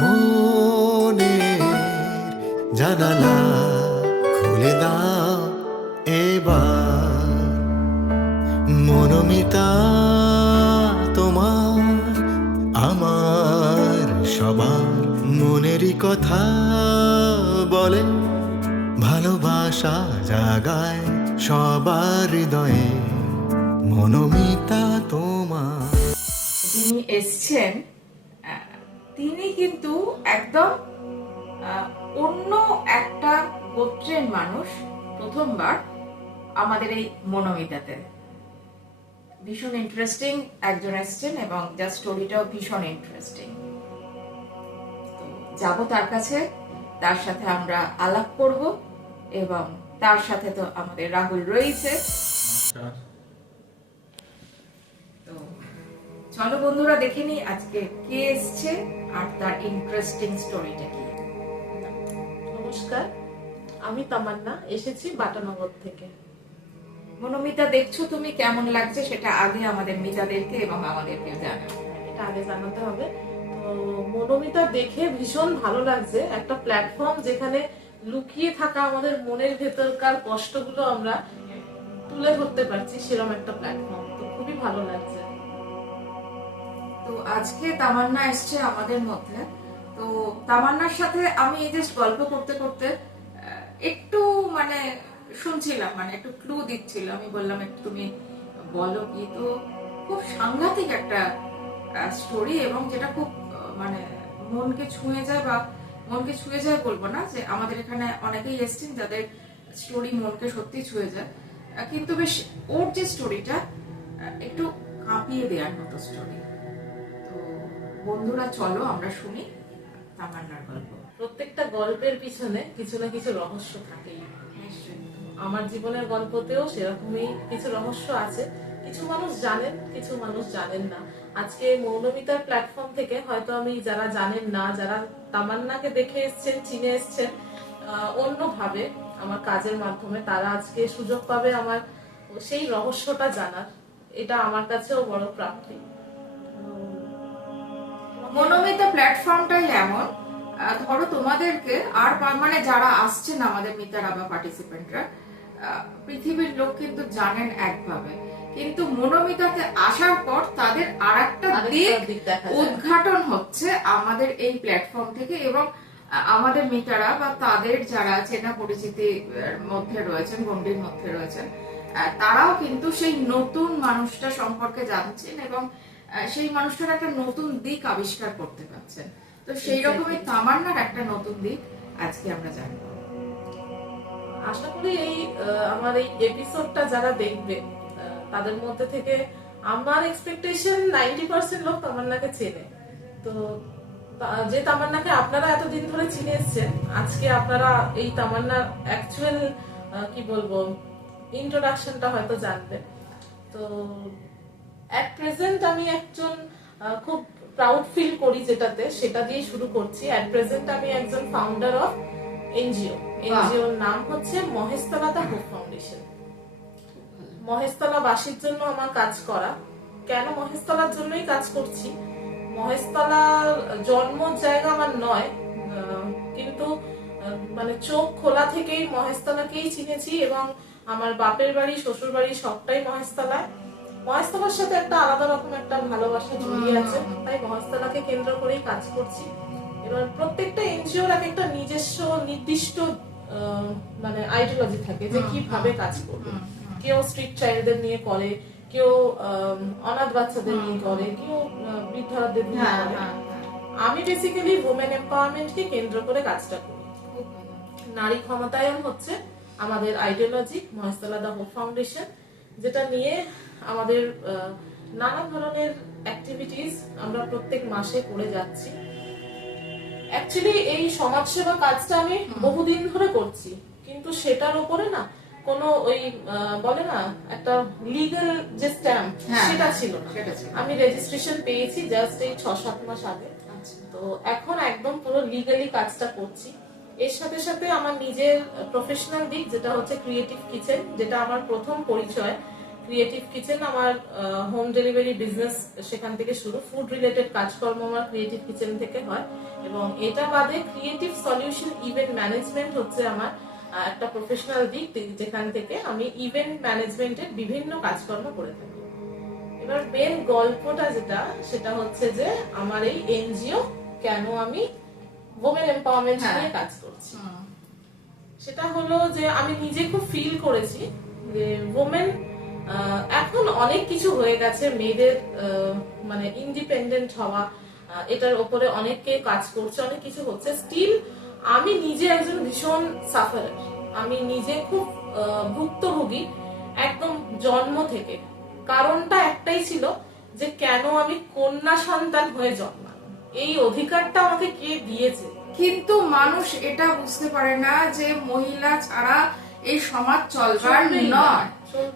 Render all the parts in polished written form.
মনের জানালা খুলে দাও এবার, মনোমিতা তোমার আমার সবার মনেরই কথা বলে, ভালোবাসা জাগায় সবার হৃদয়ে, মনোমিতা তোমার। যিনি এসছেন তিনি কিন্তু একদম অন্য একটা গোত্রের মানুষ। প্রথমবার আমাদের এই মনোমিতাতে ভীষণ ইন্টারেস্টিং একজন এসছেন এবং যার স্টোরিটাও ভীষণ ইন্টারেস্টিং। তো যাবো তার কাছে, তার সাথে আমরা আলাপ করব এবং তার সাথে তো আমাদের রাহুল রয়েছে। তো চলো বন্ধুরা দেখে নি আজকে কে এসছে আর তার ইন্টারেস্টিং স্টোরিটা কি। নমস্কার, আমি তামান্না, এসেছি বাটানগর থেকে। মনোমিতা, দেখছো তুমি কেমন লাগছে সেটা আগে আমাদের মিতাদেরকে এবং আমাদেরকে জানাও। এটা আগে জানাতে হবে। তো মনোমিতা দেখে ভীষণ ভালো লাগছে, একটা প্ল্যাটফর্ম যেখানে লুকিয়ে থাকা আমাদের মনের ভেতরকার কষ্টগুলো আমরা তুলে ধরতে পারছি, সেরকম একটা প্ল্যাটফর্ম। তো খুবই ভালো লাগছে। তো আজকে তামান্না এসছে আমাদের মধ্যে। তো তামান্নার সাথে আমি এই জাস্ট গল্প করতে করতে একটু মানে শুনছিলাম, মানে একটু ক্লু দিচ্ছিল। আমি বললাম একটু তুমি বলো কি। তো খুব সাংঘাতিক একটা স্টোরি এবং যেটা খুব মানে মনকে ছুঁয়ে যায়, বা মনকে ছুঁয়ে যায় বলবো না, যে আমাদের এখানে অনেকেই এসছেন যাদের স্টোরি মনকে সত্যি ছুঁয়ে যায়, কিন্তু বেশ ওর যে স্টোরিটা একটু কাঁপিয়ে দেওয়ার মতো স্টোরি। তো বন্ধুরা চলো আমরা শুনি তামান্নার গল্প। প্রত্যেকটা গল্পের পিছনে কিছু না কিছু রহস্য থাকেই। আমার জীবনের গল্পতেও সেরকমই কিছু রহস্য আছে। কিছু মানুষ জানেন, কিছু মানুষ জানেন না। আজকে মৌনমিতার প্ল্যাটফর্ম থেকে হয়তো আমি, যারা জানেন না, যারা তামান্নাকে দেখে এসছেন, চিনে এসছেন অন্যভাবে আমার কাজের মাধ্যমে, তারা আজকে সুযোগ পাবে আমার সেই রহস্যটা জানার। এটা আমার কাছেও বড় প্রাপ্তি। মনোমিতা প্ল্যাটফর্মটাই এমন, ধরো তোমাদেরকে আর মানে যারা আসছেন আমাদের মিতারা বা পার্টিসিপেন্টরা, পৃথিবীর লোক কিন্তু জানেন একভাবে, কিন্তু মনোমিতাতে আসার পর তাদের আরেকটা দিক উদ্ঘাটন হচ্ছে আমাদের এই প্ল্যাটফর্ম থেকে। এবং আমাদের মিতারা বা তাদের যারা চেনা পরিচিতির মধ্যে রয়েছেন, গণ্ডির মধ্যে রয়েছেন, তারাও কিন্তু সেই নতুন মানুষটা সম্পর্কে জানছেন এবং সেই মানুষটার একটা নতুন দিক আবিষ্কার করতে পারছেন। তো সেই রকমই তামান্নার একটা নতুন দিক আজকে আমরা জানবো। আশা করি এই আমার এই এপিসোডটা যারা দেখবে তাদের মধ্যে থেকে আমার এক্সপেকটেশন 90% লোক তামান্নাকে চেনে। তো যে তামান্নাকে আপনারা এতদিন ধরে চিনে এসছেন, আজকে আপনারা এই তামান্নার অ্যাকচুয়াল কি বলবো ইন্ট্রোডাকশনটা হয়তো জানবেন। তো এট প্রেজেন্ট আমি একজন খুব প্রাউড ফিল করি যেটাতে, সেটা দিয়ে শুরু করছি। এট প্রেজেন্ট আমি একজন ফাউন্ডার অফ এনজিওর নাম হচ্ছে মহেশতলা দা হোপ ফাউন্ডেশন। মহেশতলা বাসীর জন্য আমার কাজ করা। কেন মহেশতলার জন্যই কাজ করছি? মহেশতলার জন্ম জায়গা আমার নয়, কিন্তু মানে চোখ খোলা থেকেই মহেশতলাকেই চিনেছি এবং আমার বাপের বাড়ি, শ্বশুর বাড়ি সবটাই মহেশতলায়। মহেশতলার সাথে একটা আলাদা রকম একটা ভালোবাসা জড়িয়ে আছে, তাই মহেশতলাকে কেন্দ্র করেই কাজ করছি। এবার প্রত্যেকটা এনজিওর এক একটা নিজস্ব নির্দিষ্ট মানে আইডিওলজি থাকে যে কিভাবে কাজ করবে। কেউ স্ট্রিট চাইল্ডদের নিয়ে করে, কেউ অনাথ বাচ্চাদের নিয়ে করে, কেউ বৃদ্ধাদের নিয়ে করে। আমি বেসিক্যালি ওমেন এম্পাওয়ারমেন্টকে কেন্দ্র করে কাজটা করি। নারী ক্ষমতায়ন হচ্ছে আমাদের আইডিওলজি মহেশতলা দা হোপ ফাউন্ডেশন, যেটা নিয়ে আমাদের নানা ধরনের অ্যাক্টিভিটিস আমরা প্রত্যেক মাসে করে যাচ্ছি। অ্যাকচুয়ালি এই সমাজসেবা কাজটা আমি বহুদিন ধরে করছি, কিন্তু সেটার উপরে না কোনো ওই বলে না একটা লিগ্যাল যে স্ট্যাম্প, সেটা ছিল না। আমি রেজিস্ট্রেশন পেয়েছি জাস্ট এই 6-7 মাস আগে। তো এখন একদম পুরো লিগ্যালি কাজটা করছি। এর সাথে সাথে আমার নিজের প্রফেশনাল দিক, যেটা হচ্ছে ক্রিয়েটিভ কিচেন, যেটা আমার প্রথম পরিচয়। ক্রিয়েটিভ কিচেন আমার হোম ডেলিভারি বিজনেস, সেখান থেকে শুরু। ফুড রিলেটেড কাজকর্ম আমার ক্রিয়েটিভ কিচেন থেকে হয়, এবং এটা বাদে ক্রিয়েটিভ সলিউশন ইভেন্ট ম্যানেজমেন্ট হচ্ছে আমার একটা প্রফেশনাল দিক, যেখান থেকে আমি ইভেন্ট ম্যানেজমেন্টের বিভিন্ন কাজকর্ম করে থাকি। এবার মেন গল্পটা যেটা, সেটা হচ্ছে যে আমার এই এনজিও কেন আমি ওমেন এম্পাওয়ারমেন্ট নিয়ে কাজ করছি। সেটা হলো যে আমি নিজে খুব ফিল করেছি যে ওমেন এখন অনেক কিছু হয়ে গেছে, মেয়েদের মানে ইন্ডিপেন্ডেন্ট হওয়া, এটার উপরে অনেকে কাজ করছে, অনেক কিছু হচ্ছে। স্টিল আমি নিজে একজন ভীষণ সাফারার, আমি নিজে খুব ভুক্তভোগী একদম জন্ম থেকে। কারণটা একটাই ছিল যে কেন আমি কন্যা সন্তান হয়ে জন্মালাম, এই অধিকারটা আমাকে কে দিয়েছে। কিন্তু মানুষ এটা বুঝতে পারে না যে মহিলা ছাড়া এই সমাজ চলবার নয়,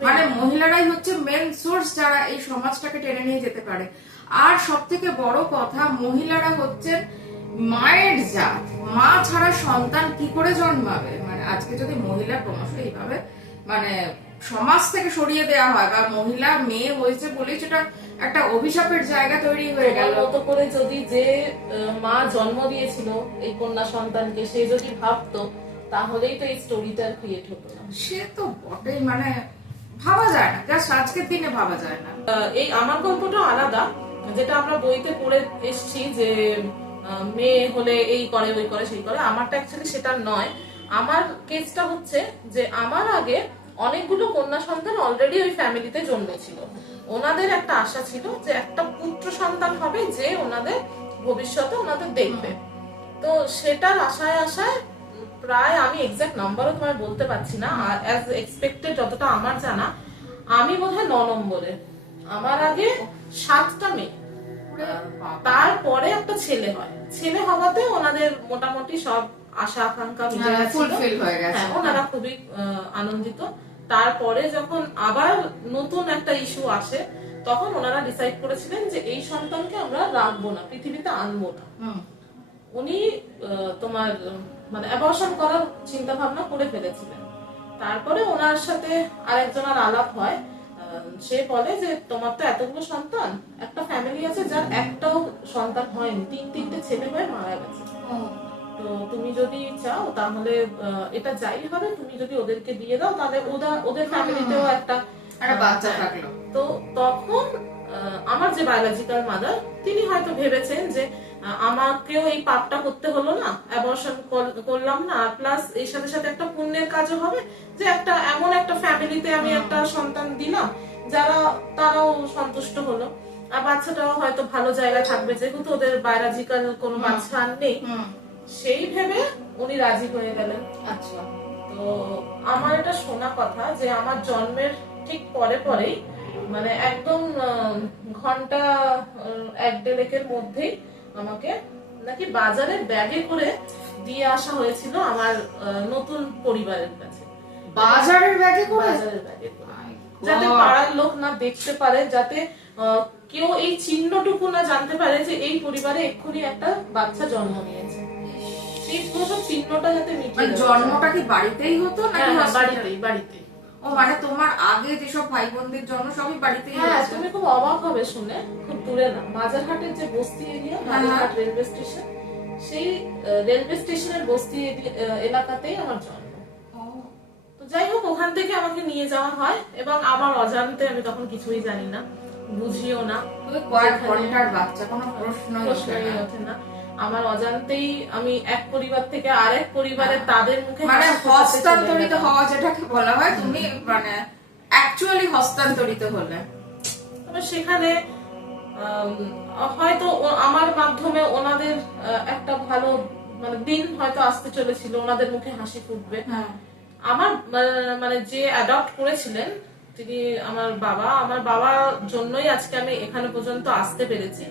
মানে মহিলারাই হচ্ছে মেন সোর্স যারা এই সমাজটাকে টেনে নিয়ে যেতে পারে। আর সব থেকে বড় কথা, মহিলারা হচ্ছে মায়ের জাত, মা ছাড়া সন্তান কি করে জন্মাবে? মানে আজকে যদি মহিলা ক্রমশ এইভাবে মানে সমাজ থেকে সরিয়ে দেওয়া হয়, বা মহিলা মেয়ে হয়েছে বলেই সেটা একটা অভিশাপের জায়গা তৈরি হয়ে গেল। মতো করে যদি যে মা জন্ম দিয়েছিল এই কন্যা সন্তানকে, সে যদি ভাবতো, তাহলেই তো এই স্টোরিটা ক্রিয়েট হতো না। সে তো বটেই, মানে ভাবা যায় না, জাস্ট আজকের দিনে ভাবা যায় না। এই আমার গল্পটা আলাদা, যেটা আমরা বইতে পড়ে এসেছি যে মেয়ে হলে এই করে ওই করে সেই করে। আমারটা অ্যাকচুয়ালি সেটা নয়। আমার কেসটা হচ্ছে যে আমার আগে অনেকগুলো কন্যা সন্তান অলরেডি ওই ফ্যামিলিতে জন্মেছিল। ওনাদের একটা আশা ছিল যে একটা পুত্র সন্তান হবে যে ওনাদের ভবিষ্যতে ওনাদের দেখবে। তো সেটার আশায় আশায় প্রায়, আমি এক্সাক্ট নাম্বারও তোমায় বলতে পারছি না, অ্যাজ এক্সপেক্টেড যতটা আমার জানা, আমি বোধহয় 9 নম্বরে। আমার আগে 7টা মেয়ে, তারপরে একটা ছেলে হয়। ছেলে হওয়াতে ওনাদের মোটামুটি সব আশা আকাঙ্ক্ষা ফুলফিল হয়ে গেছে, ওনারা খুবই আনন্দিত। তারপরে যখন আবার নতুন একটা ইস্যু আসে, তখন ওনারা ডিসাইড করেছিলেন যে এই সন্তানকে আমরা রাখবো না, পৃথিবীতে আনবো না। উনি তোমার মানে অ্যাবর্শন করার চিন্তা ভাবনা করে ফেলেছিলেন। তারপরে ওনার সাথে আরেকজনের আলাপ হয়। সে বলে যে তোমার তো এতগুলো সন্তান, একটা ফ্যামিলি আছে যার একটাও সন্তান হয়নি, 3-3টে ছেলে হয়ে মারা গেছে। তো তুমি যদি চাও তাহলে এটা যাই হবে, তুমি যদি ওদেরকে দিয়ে দাও তাহলে ওদের ফ্যামিলিতেও একটা বাচ্চা থাকলো। তো তখন আমার যে বায়োলজিক্যাল মাদার, তিনি হয়তো ভেবেছেন যে আমাকেও এই পাপটা করতে হলো না, অ্যাবর্শন করলাম না, প্লাস এর সাথে সাথে একটা পুণ্যের কাজও হবে যে একটা এমন একটা ফ্যামিলিতে আমি একটা সন্তান দিলাম যারা তারাও সন্তুষ্ট হলো, আর বাচ্চাটাও হয়তো ভালো জায়গায় থাকবে, যেহেতু ওদের বায়োলজিক্যাল কোনো বাচ্চা আর নেই। সেই ভেবে উনি রাজি হয়ে গেলেন। আচ্ছা। তো আমার এটা শোনা কথা যে আমার জন্মের ঠিক পরে পরেই, মানে একদম ঘন্টা 1-1.5-এর মধ্যেই আমাকে নাকি বাজারের ব্যাগে করে দিয়ে আসা হয়েছিল আমার নতুন পরিবারের কাছে। বাজারের ব্যাগে করে? বাজারের ব্যাগে করে, যাতে পাড়ার লোক না দেখতে পারে, যাতে কেউ এই চিহ্নটুকু না জানতে পারে যে এই পরিবারে এক্ষুনি একটা বাচ্চা জন্ম নিয়েছে। সেই পুরো চিহ্নটা যাতে মিটে যায়। জন্মটা কি বাড়িতেই হতো নাকি বাড়িতেই? বাড়িতেই। ও মানে তোমার আগে যেসব ভাই বোনদের জন্ম সবই বাড়িতেই হ্যাঁ, হয়েছে? তুমি খুব অবাক হবে শুনে, খুব দূরে না, মাজারহাটের যে বস্তি এরিয়া, মাজারহাট রেলওয়ে স্টেশন, সেই রেলওয়ে স্টেশনের বস্তি এলাকাতেই আমার জন্ম। তো যাই হোক, ওখান থেকে আমাকে নিয়ে যাওয়া হয়, এবং আমার অজান্তে, আমি তখন কিছুই জানি না, বুঝিও না, কয়েক ঘন্টার বাচ্চা, কোনো প্রশ্নই ওঠে না। আমার অজান্তেই আমি এক পরিবার থেকে আরেক পরিবারে তাদের মুখে মানে হস্তান্তরিত হওয়া যেটাকে বলা হয়, তুমি মানে অ্যাকচুয়ালি হস্তান্তরিত হলে। তবে সেখানে হয়তো আমার মাধ্যমে ওনাদের একটা ভালো মানে দিন হয়তো আসতে চলেছিল, ওনাদের মুখে হাসি ফুটবে। আমার মানে যে অ্যাডপ্ট করেছিলেন তিনি আমার বাবার জন্যই আজকে আমি এখানে পর্যন্ত আসতে পেরেছি।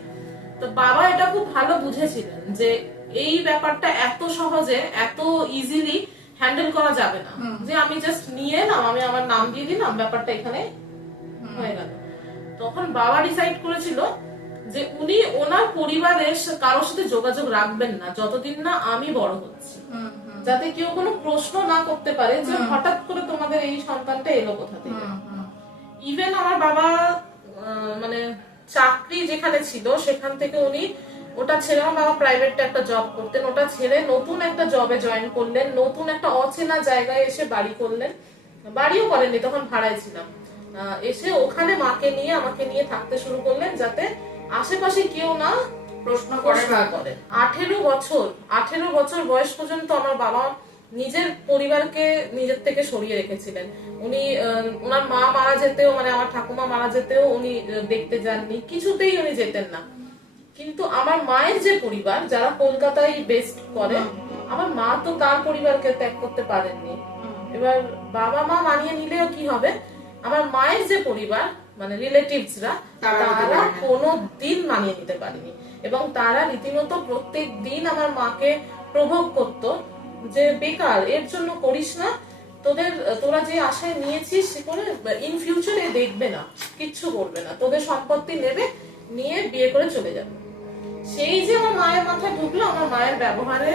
তো বাবা এটা খুব ভালো বুঝেছিলেন যে এই ব্যাপারটা এত সহজে, এত ইজিলি হ্যান্ডেল করা যাবে না, যে আমি জাস্ট নিয়ে এলাম, আমি আমার নাম দিয়ে দিলাম, ব্যাপারটা এখানে হয়ে গেল। তখন বাবা ডিসাইড করেছিল যে উনি ওনার পরিবারের কারোর সাথে যোগাযোগ রাখবেন না যতদিন না আমি বড় হচ্ছি, যাতে কেউ কোনো প্রশ্ন না করতে পারে যে হঠাৎ করে তোমাদের এই সন্তানটা এলো কোথা থেকে। ইভেন আমার বাবা মানে চাকরি যেখানে ছিল সেখান থেকে উনি ওটা ছেড়ে, আমার বাবা প্রাইভেট একটা জব করতেন, ওটা ছেড়ে নতুন একটা জবে জয়েন করলেন, নতুন একটা অচেনা জায়গায় এসে বাড়ি করলেন, বাড়িও করেননি তখন ভাড়ায় ছিলাম, এসে ওখানে মাকে নিয়ে আমাকে নিয়ে থাকতে শুরু করলেন, যাতে আশেপাশে কেউ না প্রশ্ন প্রশ্ন করে। 18 বছর বয়স পর্যন্ত আমার বাবা নিজের পরিবারকে নিজের থেকে সরিয়ে রেখেছিলেন। উনি ওনার মা মারা যেতেও, মানে আমার ঠাকুমা মারা যেতেও উনি দেখতে যাননি, কিছুতেই উনি যেতেন না। কিন্তু আমার মায়ের যে পরিবার, যারা কলকাতায় বেস্ট করে, আমার মা তো তার পরিবারকে ত্যাগ করতে পারেননি। এবার বাবা মা মানিয়ে নিলেও কি হবে, আমার মায়ের যে পরিবার মানে রিলেটিভসরা, তারা কোনো দিন মানিয়ে নিতে পারেনি, এবং তারা রীতিমতো প্রত্যেক দিন আমার মাকে প্রভোগ করতো যে বেকার, এর জন্য করিস না, তোরা যে আশায় নিয়েছিস সে করে ইন ফিউচারে দেখবে না, কিচ্ছু করবে না, তোদের সম্পত্তি নেবে, নিয়ে বিয়ে করে চলে যাবে। সেই যে আমার মায়ের মাথায় ঢুকলো, আমার মায়ের ব্যবহারে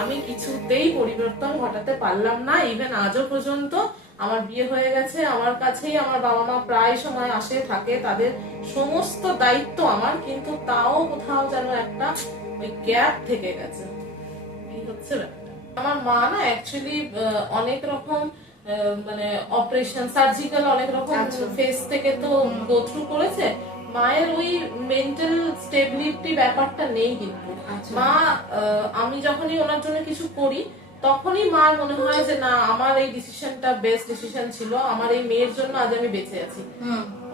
আমি কিছুতেই পরিবর্তন ঘটাতে পারলাম না। ইভেন আজও পর্যন্ত আমার বিয়ে হয়ে গেছে, আমার কাছেই আমার বাবা মা প্রায় সময় আসে থাকে, তাদের সমস্ত দায়িত্ব আমার, কিন্তু তাও কোথাও যেন একটা ওই গ্যাপ থেকে গেছে। এই হচ্ছে ব্যাপারটা। আমার মা না অ্যাকচুয়ালি অনেক রকম মানে অপারেশন, সার্জিক্যাল অনেক রকম ফেস থেকে তো গো থ্রু করেছে। মায়ের ওই মেন্টাল স্টেবিলিটি ব্যাপারটা নেই, কিন্তু মা আমি যখনই ওনার জন্য কিছু করি তখনই মার মনে হয় যে না, আমার এই ডিসিশনটা বেস্ট ডিসিশন ছিল, আমার এই মেয়ের জন্য আজ আমি বেঁচে আছি।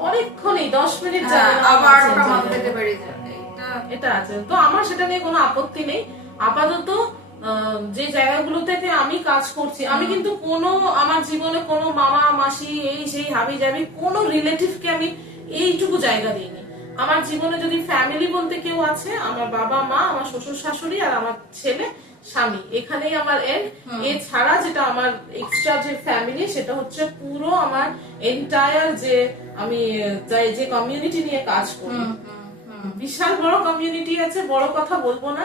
অনেকক্ষণই 10 মিনিট আবার ওটা মাথা থেকে বেরিয়ে যায়, এটা আছে। তো আমার সেটা নিয়ে কোনো আপত্তি নেই। আপাতত যে জায়গাগুলো থেকে আমি কাজ করছি, আমি কিন্তু কোনো আমার জীবনে কোনো মামা মাসি এই সেই হাবি জাবি কোনো রিলেটিভকে আমি এইটুকু জায়গা দিইনি। আমার জীবনে যদি ফ্যামিলি বলতে কেউ আছে, আমার বাবা মা, আমার শ্বশুর শাশুড়ি আর আমার ছেলে স্বামী, এখানেই আমার এন্ড। এছাড়া যেটা আমার এক্সট্রা যে ফ্যামিলি, সেটা হচ্ছে পুরো আমার এন্টায়ার যে আমি যে কমিউনিটি নিয়ে কাজ করি, বিশাল বড় কমিউনিটি আছে, বড় কথা বলবো না।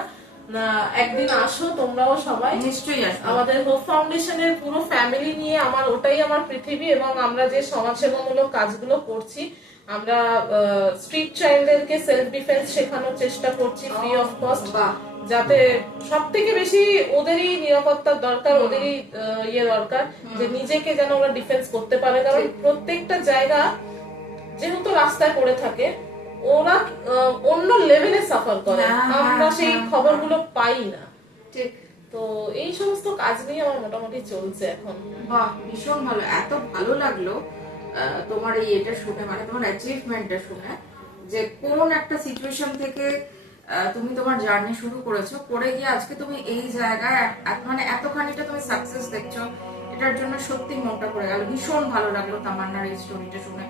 একদিন আসো তোমরাও সবাই, নিশ্চয়ই আসো। আমাদের হোপ ফাউন্ডেশনের পুরো ফ্যামিলি নিয়ে ওটাই আমার পৃথিবী। এবং আমরা যে সমাজসেবামূলক কাজগুলো করছি, আমরা স্ট্রিট চাইল্ডদেরকে সেলফ ডিফেন্স শেখানোর চেষ্টা করছি ফ্রি অফ কস্ট, যাতে সব থেকে বেশি ওদেরই নিরাপত্তার দরকার, ওদেরই ইয়ে দরকার, যে নিজেকে যেন ওরা ডিফেন্স করতে পারে। কারণ প্রত্যেকটা জায়গা যেহেতু রাস্তায় পড়ে থাকে, ওরা অন্য লেভেলে সাফার করে, আমরা সেই খবরগুলো পাই না। ঠিক। তো এই সমস্ত কাজ নিয়ে আমার মোটামুটি চলছে এখন। বাহ, ভীষণ ভালো, এত ভালো লাগলো তোমার এই এটা শুনে, মানে তোমার অ্যাচিভমেন্টটা শুনে, যে কোন একটা সিচুয়েশন থেকে তুমি তোমার জার্নি শুরু করেছো, করে গিয়ে আজকে তুমি এই জায়গায় মানে এতখানিটা তুমি সাকসেস দেখছো। এটার জন্য সত্যি মনটা পড়ে গেল, ভীষণ ভালো লাগলো তামান্নার এই স্টোরিটা শুনে,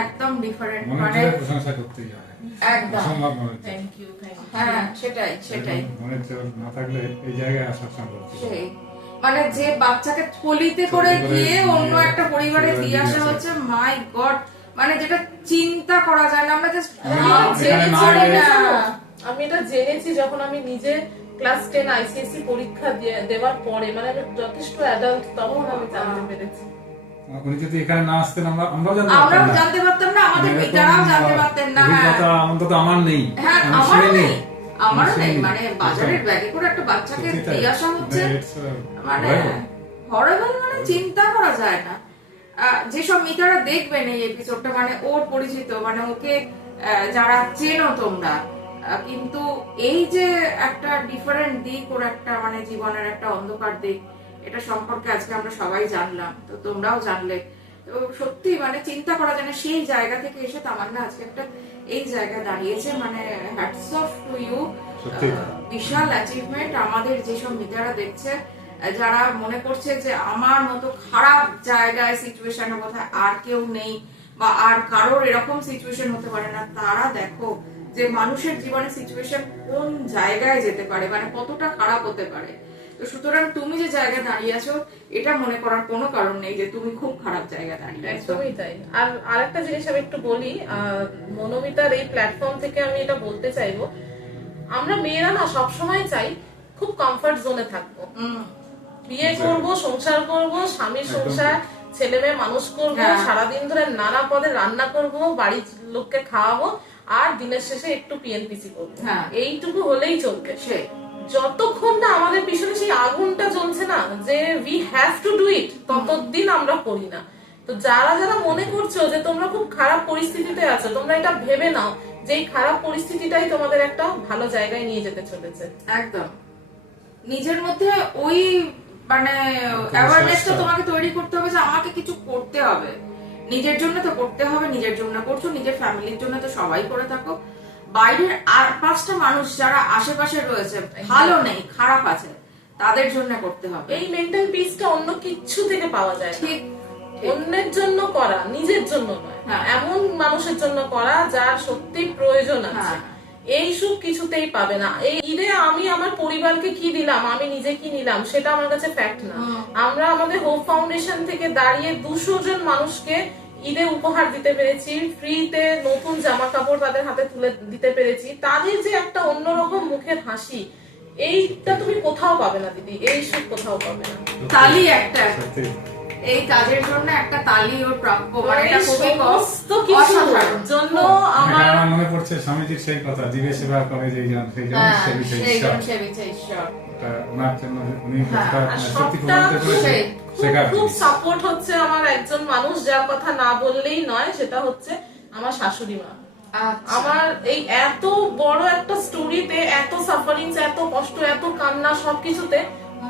একদম ডিফারেন্ট, মানে প্রশংসা করতেই হয়, একদম। অসম্ভব মনে হচ্ছে। Thank you, thank you. হ্যাঁ, সেটাই মনে হচ্ছে না থাকলে এই জায়গায় আসা সম্ভব ছিল। সেই মানে যে বাচ্চাকে থলিতে করে গিয়ে অন্য একটা পরিবারে দিয়ে আসা হচ্ছে, মাই গড, মানে যেটা চিন্তা করা যায় না। আমরা জাস্ট আমি এটা জেনেছি যখন আমি নিজে ক্লাস 10 আইসিএসসি পরীক্ষা দেওয়ার পরে, মানে আমি যথেষ্ট অ্যাডাল্ট, তখন আমি জানতে পেরেছি। উনি যদি এখানে না আসতেন আমরাও জানতে পারতাম না, আমাদের পিতারাও জানতে পারতেন না। অন্তত আমার নেই, হ্যাঁ, আমারও নেই। মানে বাজারের ব্যাগে করে একটা বাচ্চাকে দিয়ে আসা হচ্ছে, মানে হরেবল, মানে চিন্তা করা যায় না। যেসব মিতারা দেখবেন এই এপিসোডটা, মানে ওর পরিচিত, মানে ওকে যারা চেনো তোমরা, কিন্তু এই যে একটা ডিফারেন্ট দিক, ওর একটা মানে জীবনের একটা অন্ধকার দিক, এটা সম্পর্কে আজকে আমরা সবাই জানলাম, তো তোমরাও জানলে। তো সত্যি মানে চিন্তা করা যায় না, সেই জায়গা থেকে এসে তামান্না আজকে একটা এই জায়গায় দাঁড়িয়েছে, মানে হ্যাটস অফ টু ইউ, বিশাল অ্যাচিভমেন্ট। আমাদের যেসব মিডিয়ারা দেখছে, যারা মনে করছে যে আমার মতো খারাপ জায়গায় সিচুয়েশন বোধহয় আর কেউ নেই, বা আর কারোর এরকম সিচুয়েশন হতে পারে না, তারা দেখো যে মানুষের জীবনে সিচুয়েশন কোন জায়গায় যেতে পারে, মানে কতটা খারাপ হতে পারে। তো সুতরাং তুমি যে জায়গায় দাঁড়িয়ে আছো, এটা মনে করার কোনো কারণ নেই যে তুমি খুব খারাপ জায়গায় দাঁড়িয়ে আছো। একদমই তাই। আর আরেকটা জিনিস আমি একটু বলি, মনোমিতার এই প্ল্যাটফর্ম থেকে আমি এটা বলতে চাইবো, আমরা মেয়েরা না সবসময় চাই খুব কমফর্ট জোনে থাকবো, বিয়ে করব, সংসার করব, স্বামীর সংসার, ছেলে মেয়ে মানুষ করবো, হ্যাঁ। সারাদিন ধরে নানা পদে রান্না করব, বাড়ির লোককে খাওয়াবো, আর দিনের শেষে একটু পিএনপিসি করবো, হ্যাঁ। এইটুকু হলেই চলবে। সে যতক্ষণ না আমাদের পিছনে সেই আগুনটা জ্বলছে না যে we have to do it, ততদিন আমরা করি না। তো যারা যারা মনে করছো যে তোমরা খুব খারাপ পরিস্থিতিতে আছো, তোমরা এটা ভেবে নাও যে এই খারাপ পরিস্থিতিটাই তোমাদের একটা ভালো জায়গায় নিয়ে যেতে চলেছে। একদম নিজের মধ্যে ওই মানে অ্যাওয়ারনেসটা তোমাকে তৈরি করতে হবে যে আমাকে কিছু করতে হবে, নিজের জন্য তো করতে হবে, নিজের জন্য করছো, নিজের ফ্যামিলির জন্য তো সবাই করে থাকো, বাইরের আর 5টা মানুষ যারা আশেপাশে রয়েছে ভালো নেই খারাপ আছে তাদের জন্য করতে হবে। এই মেন্টাল পিসটা অন্য কিছু থেকে পাওয়া যায় না। ঠিক অন্যের জন্য করা, নিজের জন্য নয়। হ্যাঁ। এমন মানুষের জন্য করা যার সত্যি প্রয়োজন আছে, হ্যাঁ। এই সুখ কিছুতেই পাবে না। এই ঈদে আমি আমার পরিবারকে কি দিলাম, আমি নিজে কি নিলাম, সেটা আমার কাছে ফ্যাক্ট না। আমরা আমাদের হোপ ফাউন্ডেশন থেকে দাঁড়িয়ে 200 জন মানুষকে ঈদে উপহার দিতে পেরেছি, ফ্রিতে নতুন জামা কাপড় তাদের হাতে তুলে দিতে পেরেছি, তাদের যে একটা অন্যরকম মুখের হাসি, এইটা তুমি কোথাও পাবে না দিদি, এই সুখ কোথাও পাবে না। তালি একটা সত্যি। এই কাজের জন্য একটা তালি ওর প্রাপ্য, মানে এই এটা খুবই সমস্ত কিছুর অসাধারণ। জন্য এটা আমার আমার মনে পড়ছে স্বামীজির সেই কথা, জীবে সেবা করে যেইজন সেইজন হ্যাঁ, সেবিছে সেই ঈশ্বর। জন সেবিছে ঈশ্বর। এটা ওনার জন্য উনি হ্যাঁ, কতটা আর সত্যি সবটা প্রমাণিত করেছে সেই শেখার খুব জিনিস। সাপোর্ট হচ্ছে আমার একজন মানুষ, যার কথা না বললেই নয়, সেটা হচ্ছে আমার শাশুড়ি মা। আচ্ছা। আমার এই এত বড় একটা স্টোরিতে এত সাফারিংস, এত কষ্ট, এত কান্না, সবকিছুতে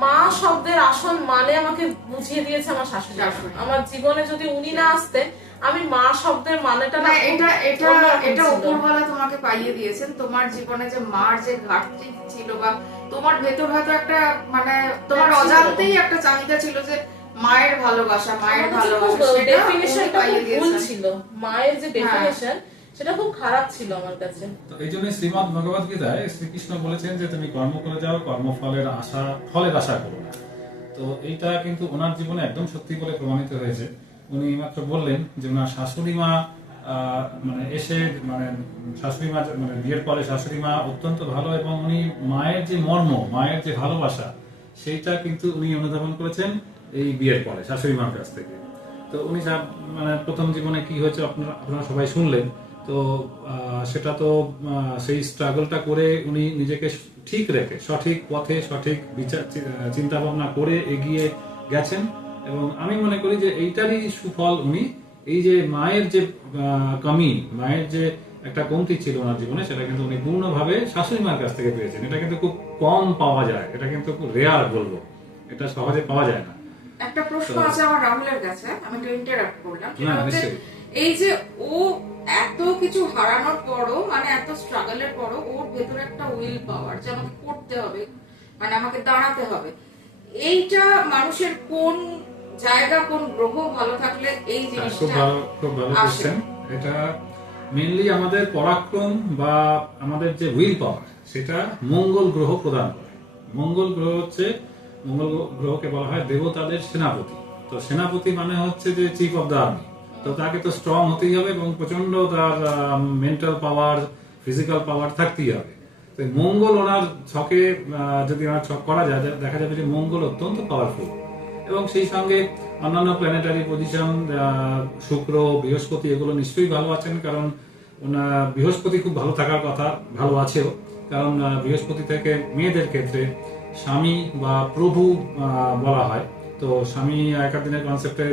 মা শব্দের আসল মানে আমাকে বুঝিয়ে দিয়েছে আমার শাশুড়ি। শাশুড়ি। আমার জীবনে যদি উনি না আসতেন, আমি মা শব্দের মানেটা না না, এটা এটা অন্যরকম এটা ছিল। উপরওয়ালা তোমাকে পাইয়ে দিয়েছেন। তোমার জীবনে যে মার যে ঘাটতি ছিল বা তোমার ভেতর হয়তো একটা মানে তোমার ছিল। অজান্তেই একটা চাহিদা ছিল যে মায়ের ভালোবাসা, মায়ের আমার কাছে ভালোবাসা, খুব সেটা definition উনি টা পাইয়ে খুব ভুল দিয়েছেন। ছিল। মায়ের যে ডেফিনেশন সেটা খুব খারাপ ছিল আমার কাছে। তো এই জন্য শ্রীমদ ভগবত গীতায় শ্রীকৃষ্ণ বলেছেন যে তুমি কর্ম করে যাও, কর্মফলের আশা করো না। তো এইটা কিন্তু ওনার জীবনে একদম সত্যি বলে প্রমাণিত হয়েছে। উনি মাত্র বললেন যে ওনার শাশুড়ি মা মানে এসে মানে শাশুড়ি মা মানে বিয়ের পরে শাশুড়ি মা অত্যন্ত ভালো, এবং উনি মায়ের যে মর্ম, মায়ের যে ভালোবাসা, সেইটা কিন্তু উনি অনুধাবন করেছেন এই বিয়ের পরে শাশুড়ি মার কাছ থেকে। তো উনি মানে প্রথম জীবনে কি হয়েছে আপনারা সবাই শুনলেন। তো সেটা তো সেই স্ট্রাগলটা করে উনি নিজেকে ঠিক রেখে সঠিক পথে সঠিক বিচার চিন্তা ভাবনা করে এগিয়ে গেছেন, এবং আমি মনে করি যে এইটারই সুফল উনি এই যে মায়ের যে কমি, মায়ের যে একটা কমতি ছিল ওনার জীবনে, সেটা কিন্তু উনি পূর্ণভাবে শাশুড়ি মার কাছ থেকে পেয়েছেন। এটা কিন্তু খুব কম পাওয়া যায়, এটা কিন্তু খুব রেয়ার বলবো, এটা সহজে পাওয়া যায় না। একটা প্রশ্ন আছে আমার রাহুলের কাছে, আমি একটু ইন্টারাপ্ট করলাম। সেটা না, হচ্ছে নিশ্চয়ই। এই যে ও এত কিছু হারানোর পরও, মানে এত স্ট্রাগলের পরও ওর ভেতরে একটা উইল পাওয়ার যে আমাকে করতে হবে, মানে আমাকে দাঁড়াতে হবে, এইটা মানুষের কোন জায়গা, কোন গ্রহ ভালো থাকলে এই খুব জিনিসটা ভালো আসে? কোশ্চেন। এটা মেইনলি আমাদের পরাক্রম বা আমাদের যে উইল পাওয়ার, সেটা মঙ্গল গ্রহ প্রদান করে। মঙ্গল গ্রহকে বলা হয় দেবতাদের সেনাপতি। তো সেনাপতি মানে হচ্ছে যে চিফ অফ দ্য আর্মি। তো তাকে তো স্ট্রং হতেই হবে এবং প্রচন্ড তার মেন্টাল পাওয়ার, ফিজিক্যাল পাওয়ার থাকতেই হবে। তো মঙ্গল ওনার ছকে যদি ওনার ছক করা যায়, দেখা যাবে যে মঙ্গল অত্যন্ত পাওয়ারফুল, এবং সেই সঙ্গে অন্যান্য প্ল্যানেটারি পজিশন শুক্র, বৃহস্পতি এগুলো নিশ্চয়ই ভালো আছেন, কারণ বৃহস্পতি খুব ভালো থাকার কথা, ভালো আছেও, কারণ বৃহস্পতি থেকে মেয়েদের ক্ষেত্রে স্বামী বা প্রভু বলা হয়। তো স্বামী আগেকার দিনের কনসেপ্টে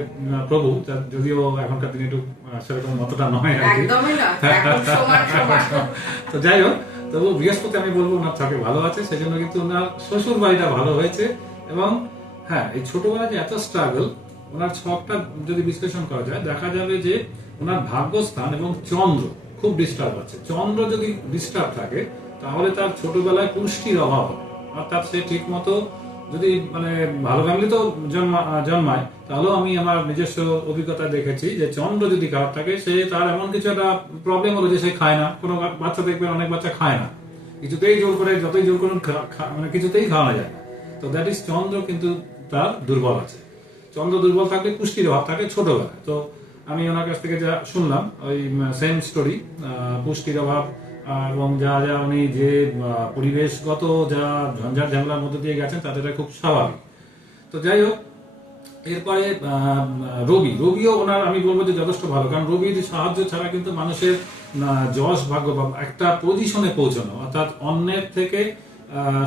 প্রভু, যদিও এখনকার দিনে একটু সেরকম মতটা নয় আর কি। একদমই না, একদম সমান সমান। তো যাই হোক, তবু বৃহস্পতি আমি বলবো ওনার ছকে ভালো আছে, সেজন্য কিন্তু ওনার শ্বশুর বাড়িটা ভালো হয়েছে। এবং হ্যাঁ, এই ছোটবেলায় যে এত স্ট্রাগল, ওনার ছকটা যদি বিশ্লেষণ করা যায়, দেখা যাবে যে ওনার ভাগ্যস্থান এবং চন্দ্র খুব ডিস্টার্ব আছে। চন্দ্র যদি ডিস্টার্ব থাকে, তাহলে তার ছোটবেলায় পুষ্টির অভাব হবে। অর্থাৎ সে ঠিক মতো যদি মানে ভালো ফ্যামিলিতেও জন্মায়, তাহলেও আমি আমার নিজস্ব অভিজ্ঞতা দেখেছি যে চন্দ্র যদি খারাপ থাকে, সে তার এমন কিছু একটা প্রবলেম হলো যে সে খায় না। কোনো বাচ্চা দেখবেন, অনেক বাচ্চা খায় না, কিছুতেই জোর করে, যতই জোর করুন মানে কিছুতেই খাওয়ানো যায় না। তো দ্যাট ইজ চন্দ্র কিন্তু তার দুর্বল আছে। চন্দ্র দুর্বল থাকলে পুষ্টির অভাব থাকে ছোটবেলায়। তো আমি ওনার কাছ থেকে যা শুনলাম, ওই সেম স্টোরি, পুষ্টির অভাব এবং যা যা উনি যে পরিবেশগত যা ঝঞ্ঝাট ঝামেলার মধ্যে দিয়ে গেছেন, তাদের খুব স্বাভাবিক। তো যাই হোক, এরপরে রবিও ওনার আমি বলবো যে যথেষ্ট ভালো, কারণ রবির সাহায্য ছাড়া কিন্তু মানুষের যশ ভাগ্য বা একটা পজিশনে পৌঁছানো, অর্থাৎ অন্যের থেকে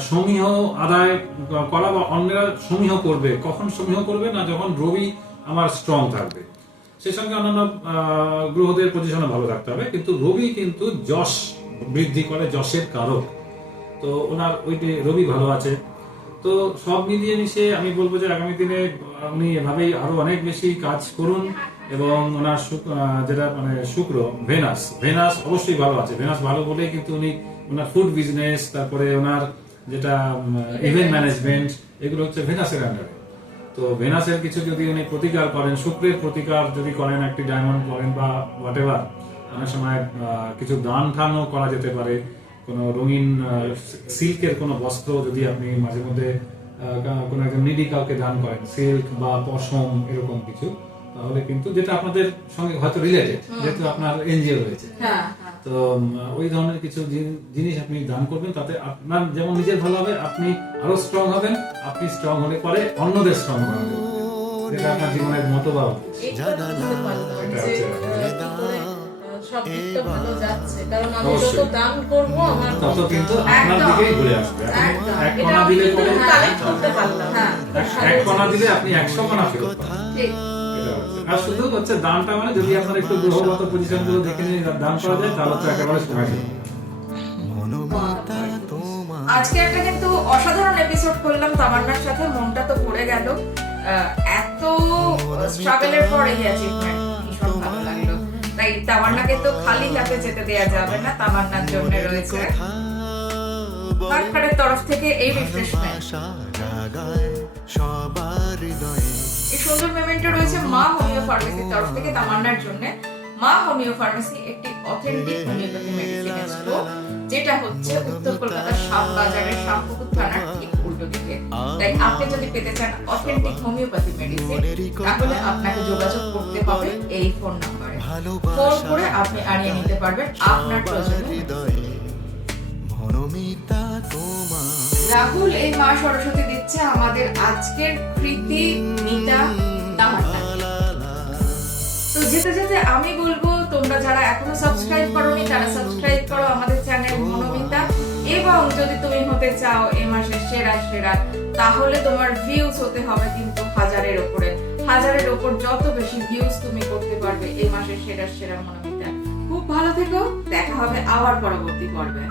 সমীহ আদায় করা বা অন্যেরা সমীহ করবে, কখন সমীহ করবে না যখন রবি আমার স্ট্রং থাকবে। সেই সঙ্গে অন্যান্য গ্রহদের পজিশনে ভালো থাকতে হবে, কিন্তু রবি কিন্তু যশ বৃদ্ধি করে, যশের কারক। তো ওনার ওইটি রবি ভালো আছে। তো সব মিলিয়ে মিশে আমি বলবো যে আগামী দিনে উনি এভাবেই আরো অনেক বেশি কাজ করুন, এবং ওনার যেটা মানে শুক্র ভেনাস অবশ্যই ভালো আছে। ভেনাস ভালো বলেই কিন্তু উনি ওনার ফুড বিজনেস, তারপরে ওনার যেটা ইভেন্ট ম্যানেজমেন্ট, এগুলো হচ্ছে ভেনাসের আন্ডারে। তো ভেনাসের কিছু যদি উনি প্রতিকার করেন, শুক্রের প্রতিকার যদি করেন, একটি ডায়মন্ড করেন বা হোয়াটএভার, অনেক সময় কিছু দান ঠানও করা যেতে পারে। কোনো রঙিন সিল্কের কোনো বস্ত্র যদি আপনি মাঝে মধ্যে কোনো একজন নিডি কাউকে দান করেন, সিল্ক বা পশম এরকম কিছু, তাহলে কিন্তু যেটা আপনাদের সঙ্গে হয়তো রিলেটেড, যেহেতু আপনার এনজিও রয়েছে, তো ওই ধরনের কিছু জিনিস আপনি দান করবেন, তাতে আপনার যেমন নিজের ভালো হবে, আপনি আরো স্ট্রং হবেন। আপনি স্ট্রং হলে পরে অন্যদের স্ট্রং হবে, যেটা আপনার জীবনের মতো বা সব দিকটা ভালো যাচ্ছে, কারণ আমি যত দান করবো আমার তত কিন্তু আপনার দিকেই ঘুরে আসবে। এক কণা দিলে পরে কালেক্ট করতে পারলাম। এক কণা দিলে আপনি 100 কণা ফেরত পাবেন। এটা হচ্ছে। আর শুধু হচ্ছে দানটা মানে যদি আপনার একটু গ্রহগত পজিশন গুলো দেখে নিয়ে দান করা যায়, তাহলে তো একেবারে সময় নেই। আজকে একটা কিন্তু অসাধারণ এপিসোড করলাম তামান্নার সাথে, মনটা তো পড়ে গেল। এত স্ট্রাগলের পর এই অ্যাচিভমেন্ট ভীষণ ভালো লাগলো। তাই তামান্নাকে তো খালি হাতে যেতে দেওয়া যাবে না, তামান্নার জন্য রয়েছে সরকারের তরফ থেকে এই রিফ্রেশমেন্ট, এই সুন্দর পেমেন্টটা রয়েছে মা হোমিও ফার্মেসির তরফ থেকে তামান্নার জন্য। মা হোমিও ফার্মেসি একটি অথেন্টিক হোমিওপ্যাথি মেডিসিন স্টোর, যেটা হচ্ছে উত্তর কলকাতার শ্যামবাজারের শ্যামপুকুর থানার ঠিক উল্টো দিকে। তাই আপনি যদি পেতে চান অথেন্টিক হোমিওপ্যাথি মেডিসিন, তাহলে আপনাকে যোগাযোগ করতে হবে এই ফোন নম্বরে। ফোন করে আপনি আনিয়ে নিতে পারবেন আপনার প্রয়োজনীয়। রাহুল এই মা সরস্বতী দিচ্ছে আমাদের আজকের কৃতি মিতা তামান্না। তো যেতে যেতে আমি বলবো, তোমরা যারা এখনো সাবস্ক্রাইব করোনি তারা সাবস্ক্রাইব করো আমাদের চ্যানেল মনোমিতা, এবং যদি তুমি হতে চাও এই মাসের সেরা, তাহলে তোমার ভিউজ হতে হবে কিন্তু 1000-এর উপরে। 1000-এর উপর যত বেশি ভিউজ তুমি করতে পারবে এই মাসের সেরা মনোমিতা। খুব ভালো থেকো, দেখা হবে আবার পরবর্তী পর্বে।